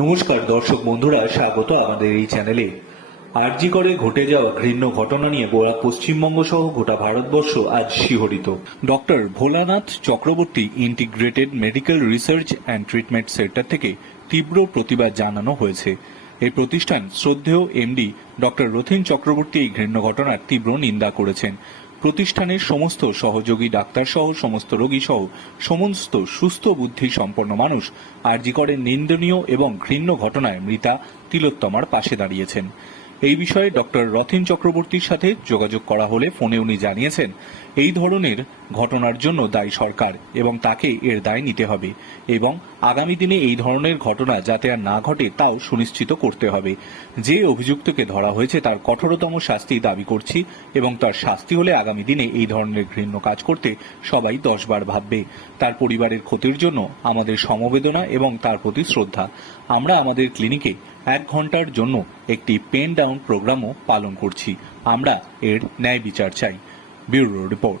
নমস্কার, দর্শক বন্ধুরা, স্বাগত আমাদের এই চ্যানেলে। আরজি করে ঘটে যাওয়া ঘৃণ্য ঘটনা নিয়ে গোড়া পশ্চিমবঙ্গ সহ গোটা ভারতবর্ষ আজ শিহরিত। Doctor Bholanath Chakraborty integrated medical research and treatment centre থেকে তীব্র প্রতিবাদ জানানো হয়েছে। এই প্রতিষ্ঠান শ্রদ্ধেয় এমডি ডক্টর রথিন চক্রবর্তী এই ঘৃণ্য ঘটনার তীব্র নিন্দা করেছেন। প্রতিষ্ঠানের সমস্ত সহযোগী ডাক্তার সহ, সমস্ত রোগী সহ, সমস্ত সুস্থ বুদ্ধি সম্পন্ন মানুষ আরজিকরের নিন্দনীয় এবং ঘৃণ্য ঘটনায় মৃতা তিলোত্তমার পাশে দাঁড়িয়েছেন। এই বিষয়ে ডক্টর রথিন চক্রবর্তীর সাথে যোগাযোগ করা হলে ফোনে উনি জানিয়েছেন, এই ধরনের ঘটনার জন্য দায়ী সরকার এবং তাকে এর দায় নিতে হবে এবং আগামী দিনে এই ধরনের ঘটনা যাতে আর না ঘটে তাও সুনিশ্চিত করতে হবে। যে অভিযুক্তকে ধরা হয়েছে তার কঠোরতম শাস্তি দাবি করছি এবং তার শাস্তি হলে আগামী দিনে এই ধরনের ঘৃণ্য কাজ করতে সবাই দশবার ভাববে। তার পরিবারের ক্ষতির জন্য আমাদের সমবেদনা এবং তার প্রতি শ্রদ্ধা। আমরা আমাদের ক্লিনিকে এক ঘণ্টার জন্য একটি পেন ডাউন প্রোগ্রামও পালন করছি। আমরা এর ন্যায় বিচার চাই। Bureau report.